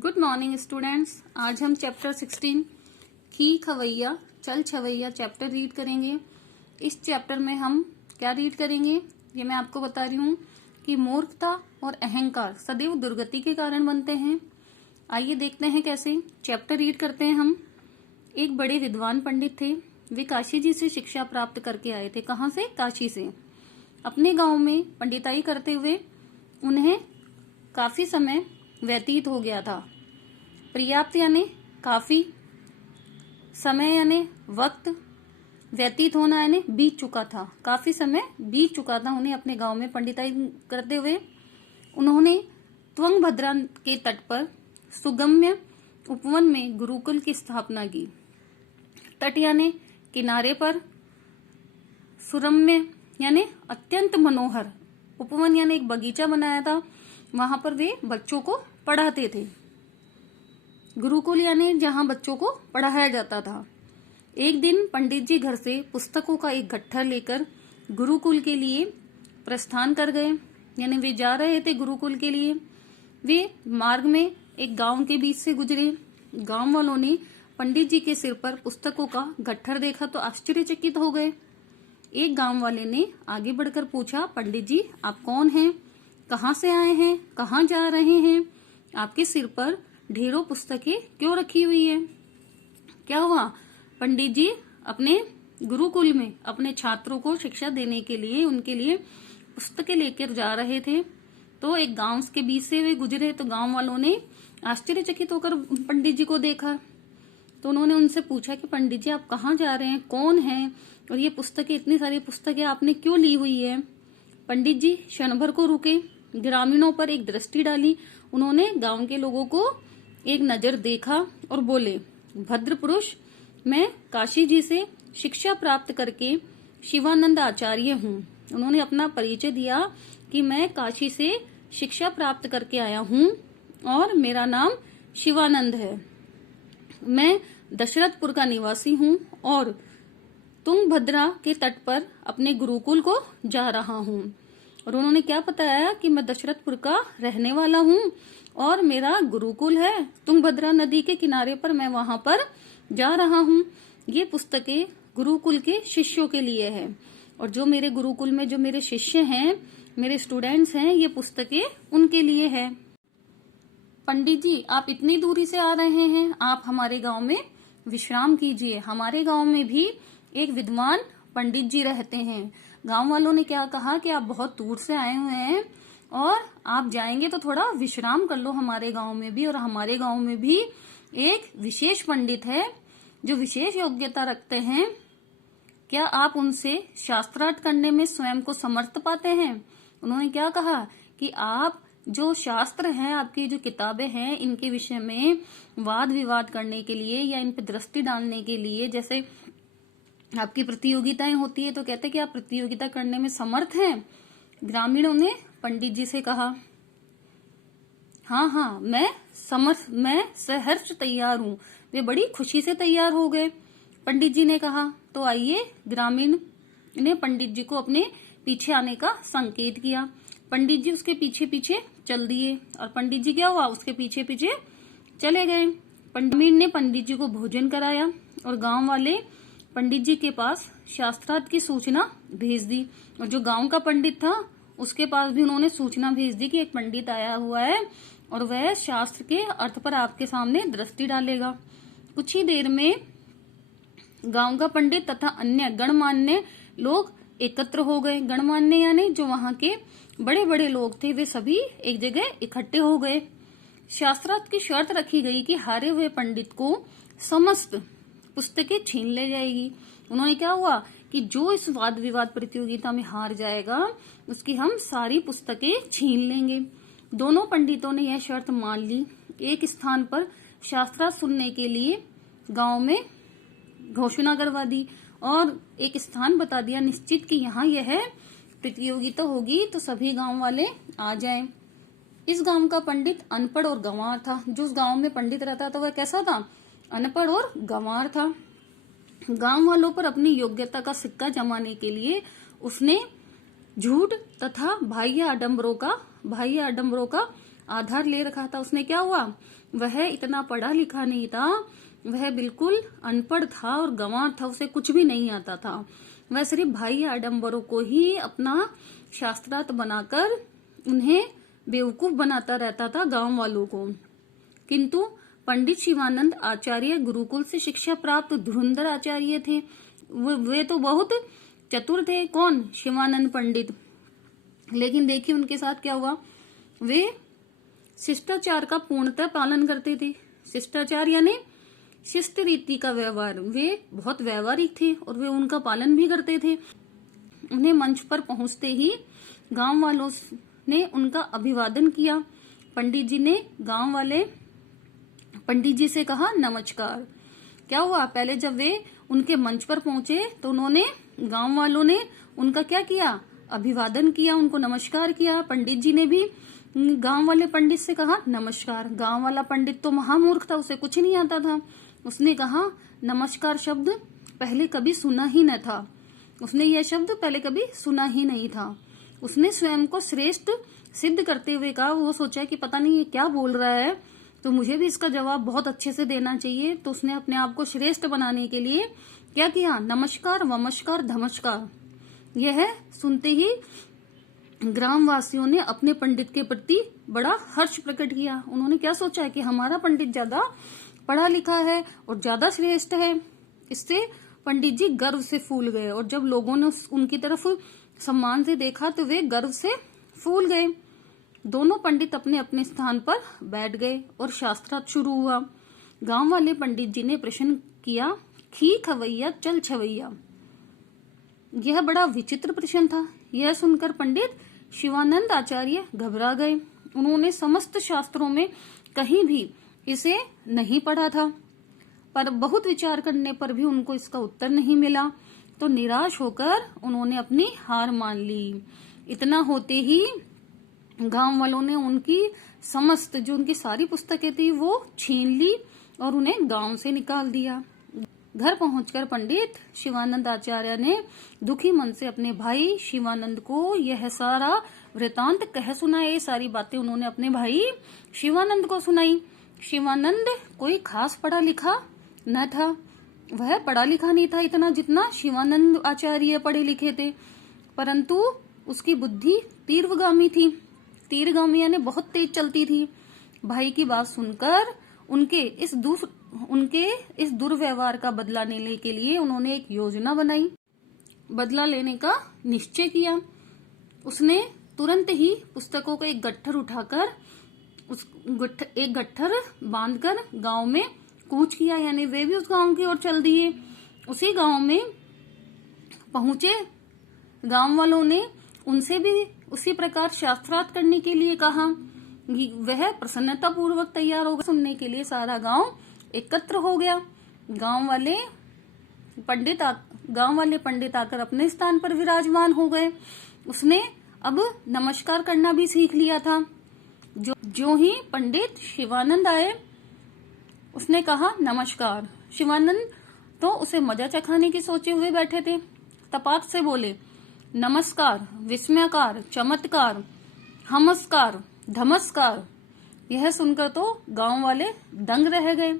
Good morning students. आज हम chapter 16 खी खवैया चल छवैया चैप्टर रीड करेंगे। इस चैप्टर में हम क्या रीड करेंगे ये मैं आपको बता रही हूँ कि मूर्खता और अहंकार सदैव दुर्गति के कारण बनते हैं। आइए देखते हैं कैसे चैप्टर रीड करते हैं हम। एक बड़े विद्वान पंडित थे। वे काशी जी से शिक्षा प्राप्त करके आए थे। कहाँ से? काशी से। अपने गांव में पंडिताई करते हुए उन्हें काफी समय व्यतीत हो गया था। पर्याप्त यानी काफी, समय यानी वक्त, व्यतीत होना यानी बीत चुका था। काफी समय बीत चुका था उन्हें अपने गांव में पंडिताई करते हुए। उन्होंने तुंगभद्रा के तट पर सुगम्य उपवन में गुरुकुल की स्थापना की। तट यानी किनारे पर, सुरम्य यानी अत्यंत मनोहर, उपवन यानी एक बगीचा बनाया था। वहां पर वे बच्चों को पढ़ाते थे। गुरुकुल यानी जहां बच्चों को पढ़ाया जाता था। एक दिन पंडित जी घर से पुस्तकों का एक गट्ठर लेकर गुरुकुल के लिए प्रस्थान कर गए, यानी वे जा रहे थे गुरुकुल के लिए। वे मार्ग में एक गांव के बीच से गुजरे। गांव वालों ने पंडित जी के सिर पर पुस्तकों का गट्ठर देखा तो आश्चर्यचकित हो गए। एक गांव वाले ने आगे बढ़कर पूछा, पंडित जी आप कौन हैं? कहाँ से आए हैं? कहाँ जा रहे हैं? आपके सिर पर ढेरों पुस्तकें क्यों रखी हुई है? क्या हुआ? पंडित जी अपने गुरुकुल में अपने छात्रों को शिक्षा देने के लिए उनके लिए पुस्तकें लेकर जा रहे थे। तो एक गांव के बीच से वे गुजरे तो गांव वालों ने आश्चर्यचकित होकर पंडित जी को देखा। तो उन्होंने उनसे पूछा कि पंडित जी आप कहाँ जा रहे हैं, कौन हैं, और ये पुस्तकें, इतनी सारी पुस्तकें आपने क्यों ली हुई है? पंडित जी क्षण भर को रुके, ग्रामीणों पर एक दृष्टि डाली। उन्होंने गांव के लोगों को एक नजर देखा और बोले, भद्र पुरुष, मैं काशी जी से शिक्षा प्राप्त करके शिवानंद आचार्य हूँ। उन्होंने अपना परिचय दिया कि मैं काशी से शिक्षा प्राप्त करके आया हूँ और मेरा नाम शिवानंद है। मैं दशरथपुर का निवासी हूँ और तुंगभद्रा के तट पर अपने गुरुकुल को जा रहा हूँ। और उन्होंने क्या बताया कि मैं दशरथपुर का रहने वाला हूँ और मेरा गुरुकुल है तुंगभद्रा नदी के किनारे पर, मैं वहां पर जा रहा हूँ। ये पुस्तकें गुरुकुल के शिष्यों के लिए है और जो मेरे गुरुकुल में जो मेरे शिष्य हैं, मेरे स्टूडेंट्स हैं, ये पुस्तकें उनके लिए है। पंडित जी आप इतनी दूरी से आ रहे हैं, आप हमारे गांव में विश्राम कीजिए। हमारे गांव में भी एक विद्वान पंडित जी रहते हैं। गांव वालों ने क्या कहा कि आप बहुत दूर से आए हुए हैं और आप जाएंगे तो थोड़ा विश्राम कर लो हमारे गांव में भी। और हमारे गांव में भी एक विशेष पंडित है जो विशेष योग्यता रखते हैं। क्या आप उनसे शास्त्रार्थ करने में स्वयं को समर्थ पाते हैं? उन्होंने क्या कहा कि आप जो शास्त्र हैं, आपकी जो किताबें हैं, इनके विषय में वाद विवाद करने के लिए या इन पर दृष्टि डालने के लिए, जैसे आपकी प्रतियोगिताएं होती है तो कहते हैं कि आप प्रतियोगिता करने में समर्थ हैं। ग्रामीणों ने पंडित जी से कहा, हाँ मैं सहर्ष तैयार हूँ। वे बड़ी खुशी से तैयार हो गए। पंडित जी ने कहा तो आइए। ग्रामीण ने पंडित जी को अपने पीछे आने का संकेत किया। पंडित जी उसके पीछे पीछे चल दिए और पंडित जी क्या हुआ, उसके पीछे पीछे चले गए। ग्रामीण ने पंडित जी को भोजन कराया और गांव वाले पंडित जी के पास शास्त्रार्थ की सूचना भेज दी। और जो गांव का पंडित था उसके पास भी उन्होंने सूचना भेज दी कि एक पंडित आया हुआ है और वह शास्त्र के अर्थ पर आपके सामने दृष्टि डालेगा। कुछ ही देर में गांव का पंडित तथा अन्य गणमान्य लोग एकत्र हो गए। गणमान्य यानी जो वहां के बड़े बड़े लोग थे, वे सभी एक जगह इकट्ठे हो गए। शास्त्रार्थ की शर्त रखी गई कि हारे हुए पंडित को समस्त पुस्तकें छीन ले जाएगी। उन्होंने क्या हुआ कि जो इस वाद विवाद प्रतियोगिता में हार जाएगा उसकी हम सारी पुस्तकें छीन लेंगे। दोनों पंडितों ने यह शर्त मान ली। एक स्थान पर शास्त्रार्थ सुनने के लिए गांव में घोषणा करवा दी और एक स्थान बता दिया निश्चित कि यहाँ यह प्रतियोगिता होगी तो सभी गांव वाले आ जाएं। इस गांव का पंडित अनपढ़ और गंवार था। जो उस गांव में पंडित रहता था वह कैसा था? अनपढ़ और गंवार था। गांव वालों पर अपनी योग्यता का सिक्का जमाने के लिए उसने झूठ तथा बाह्य आडंबरों का आधार ले रखा था, उसने क्या हुआ, वह इतना पढ़ा लिखा नहीं था, वह बिल्कुल अनपढ़ था और गंवार था, उसे कुछ भी नहीं आता था। वह सिर्फ भाई आडम्बरों को ही अपना शास्त्रार्थ बनाकर उन्हें बेवकूफ बनाता रहता था, गांव वालों को। किंतु पंडित शिवानंद आचार्य गुरुकुल से शिक्षा प्राप्त धुरंधर आचार्य थे। वे तो बहुत चतुर थे। कौन? शिवानंद पंडित। लेकिन देखिए उनके साथ क्या हुआ, वे शिष्टाचार का पूर्णतः पालन करते थे। शिष्टाचार यानी शिष्ट रीति का व्यवहार, वे बहुत व्यवहारिक थे और वे उनका पालन भी करते थे। उन्हें मंच पर पहुंचते ही गांव वालों ने उनका अभिवादन किया। पंडित जी ने गांव वाले पंडित जी से कहा नमस्कार। क्या हुआ, पहले जब वे उनके मंच पर पहुंचे तो उन्होंने, गांव वालों ने उनका क्या किया, अभिवादन किया, उनको नमस्कार किया। पंडित जी ने भी गांव वाले पंडित से कहा नमस्कार। गांव वाला पंडित तो महामूर्ख था, उसे कुछ नहीं आता था। उसने कहा नमस्कार शब्द पहले कभी सुना ही न था, उसने यह शब्द पहले कभी सुना ही नहीं था। उसने स्वयं को श्रेष्ठ सिद्ध करते हुए कहा, वो सोचा कि पता नहीं ये क्या बोल रहा है, तो मुझे भी इसका जवाब बहुत अच्छे से देना चाहिए। तो उसने अपने आप को श्रेष्ठ बनाने के लिए क्या किया, नमस्कार वमस्कार धमस्कार। यह सुनते ही ग्रामवासियों ने अपने पंडित के प्रति बड़ा हर्ष प्रकट किया। उन्होंने क्या सोचा है कि हमारा पंडित ज्यादा पढ़ा लिखा है और ज्यादा श्रेष्ठ है। इससे पंडित जी गर्व से फूल गए और जब लोगों ने उनकी तरफ सम्मान से देखा तो वे गर्व से फूल गए। दोनों पंडित अपने अपने स्थान पर बैठ गए और शास्त्रार्थ शुरू हुआ। गांव वाले पंडित जी ने प्रश्न किया, खी खवैया चल छवैया। यह बड़ा विचित्र प्रश्न था। यह सुनकर पंडित शिवानंद आचार्य घबरा गए। उन्होंने समस्त शास्त्रों में कहीं भी इसे नहीं पढ़ा था, पर बहुत विचार करने पर भी उनको इसका उत्तर नहीं मिला। तो निराश होकर उन्होंने अपनी हार मान ली। इतना होते ही गांव वालों ने उनकी समस्त, जो उनकी सारी पुस्तकें थी, वो छीन ली और उन्हें गांव से निकाल दिया। घर पहुंचकर पंडित शिवानंद आचार्य ने दुखी मन से अपने भाई शिवानंद को यह सारा वृतांत कह सुनाए। सारी बातें उन्होंने अपने भाई शिवानंद को सुनाई। शिवानंद कोई खास पढ़ा लिखा न था, वह पढ़ा लिखा नहीं था इतना जितना शिवानंद आचार्य पढ़े लिखे थे, परंतु उसकी बुद्धि तीव्रगामी थी। तीव्रगामी यानी बहुत तेज चलती थी। भाई की बात सुनकर उनके इस दुर्व्यवहार का बदला लेने के लिए उन्होंने एक योजना बनाई। बदला लेने का निश्चय किया। उसने तुरंत ही पुस्तकों का एक गट्ठर उठाकर एक गट्ठर बांधकर गांव में कूच किया, यानी वे भी उस गांव की ओर चल दिए। उसी गांव में पहुंचे। गांव वालों ने उनसे भी उसी प्रकार शास्त्रार्थ करने के लिए कहा। वह प्रसन्नता पूर्वक तैयार हो गए सुनने के लिए। सारा गांव एकत्र हो गया। गांव वाले पंडित आकर अपने स्थान पर विराजमान हो गए। उसने अब नमस्कार करना भी सीख लिया था। जो ही पंडित शिवानंद आए, उसने कहा नमस्कार। शिवानंद तो उसे मजा चखाने की सोचे हुए बैठे थे। तपाक से बोले नमस्कार, विस्मयकार, चमत्कार, हमस्कार, धमस्कार। यह सुनकर तो गांव वाले दंग रह गए।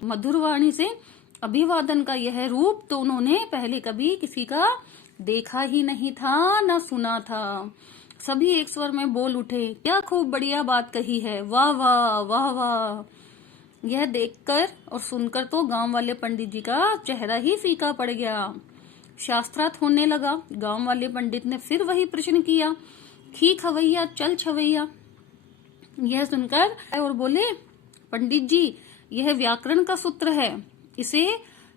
मधुर वाणी से अभिवादन का यह रूप तो उन्होंने पहले कभी किसी का देखा ही नहीं था, न सुना था। सभी एक स्वर में बोल उठे, क्या खूब बढ़िया बात कही है, वाह वाह वाह वाह। यह देखकर और सुनकर तो गांव वाले पंडित जी का चेहरा ही फीका पड़ गया। शास्त्रार्थ होने लगा। गांव वाले पंडित ने फिर वही प्रश्न किया, खी खवैया चल छवैया। यह सुनकर और बोले, पंडित जी यह व्याकरण का सूत्र है, इसे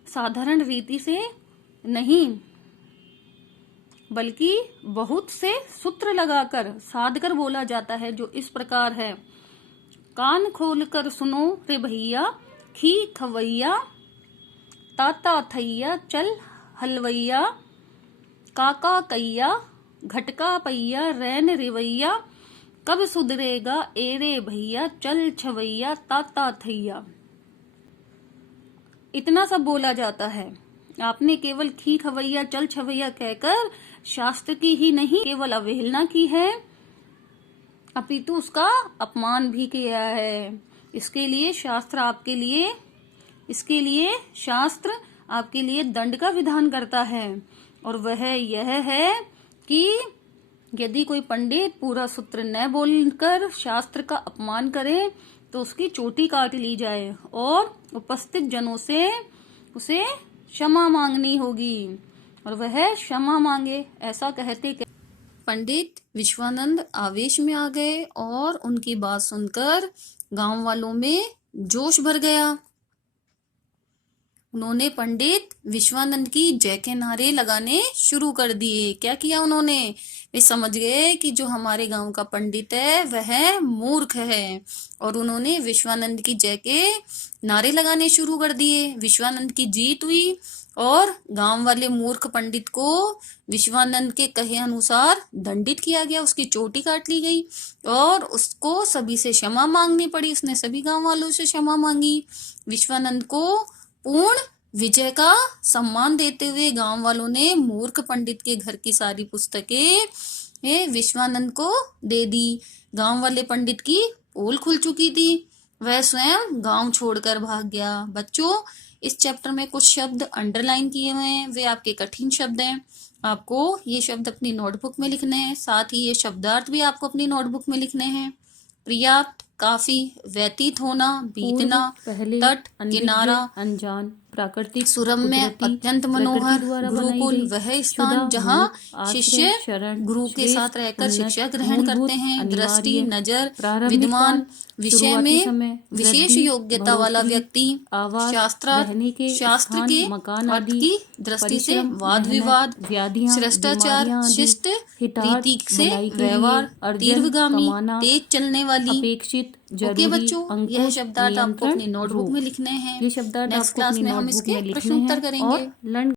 साधारण रीति से नहीं बल्कि बहुत से सूत्र लगाकर साध कर बोला जाता है, जो इस प्रकार है। कान खोल कर सुनो रे भैया, खी खवैया ताता थैया चल हलवैया, काका कैया घटका पैया रैन रिवैया, कब सुधरेगा एरे भैया चल छवैया ताता थैया। इतना सब बोला जाता है। आपने केवल खी खवैया चल छवैया कहकर शास्त्र की ही नहीं केवल अवहेलना की है, अपितु उसका अपमान भी किया है। इसके लिए शास्त्र आपके लिए दंड का विधान करता है, और वह यह है कि यदि कोई पंडित पूरा सूत्र न बोलकर शास्त्र का अपमान करे तो उसकी चोटी काट ली जाए और उपस्थित जनों से उसे क्षमा मांगनी होगी, और वह क्षमा मांगे। ऐसा कहते पंडित विश्वानंद आवेश में आ गए और उनकी बात सुनकर गांव वालों में जोश भर गया। उन्होंने पंडित विश्वानंद की जय के नारे लगाने शुरू कर दिए। क्या किया उन्होंने? वे समझ गए कि जो हमारे गांव का पंडित है वह मूर्ख है, और उन्होंने विश्वानंद की जय के नारे लगाने शुरू कर दिए। विश्वानंद की जीत हुई और गांव वाले मूर्ख पंडित को विश्वानंद के कहे अनुसार दंडित किया गया, उसकी चोटी काट ली गई और उसको सभी से क्षमा मांगनी पड़ी। उसने सभी गांव वालों से क्षमा मांगी। विश्वानंद को पूर्ण विजय का सम्मान देते हुए गांव वालों ने मूर्ख पंडित के घर की सारी पुस्तकें विश्वानंद को दे दी। गांव वाले पंडित की पोल खुल चुकी थी, वह स्वयं गांव छोड़कर भाग गया। बच्चों, इस चैप्टर में कुछ शब्द अंडरलाइन किए हुए हैं, वे आपके कठिन शब्द हैं। आपको ये शब्द अपनी नोटबुक में लिखने हैं, साथ ही ये शब्दार्थ भी आपको अपनी नोटबुक में लिखने हैं। पर्याप्त, काफी, व्यतीत होना, बीतना, तट, किनारा, अनजान, प्राकृतिक, सुरम्य, अत्यंत मनोहर, गुरुकुल, वह स्थान जहाँ शिष्य गुरु के साथ रहकर शिक्षा ग्रहण करते हैं। दृष्टि, नजर, विद्वान, विषय में विशेष योग्यता वाला व्यक्ति, शास्त्र के अर्थ की दृष्टि से वाद विवाद, शिष्टाचार, शिष्ट रीति से व्यवहार, तीव्रगामी, तेज चलने वाली। अपेक्षित, ओके बच्चों, यह शब्दार्थ आपको अपनी नोटबुक में लिखने हैं। नेक्स्ट क्लास में हम इसके प्रश्न उत्तर करेंगे।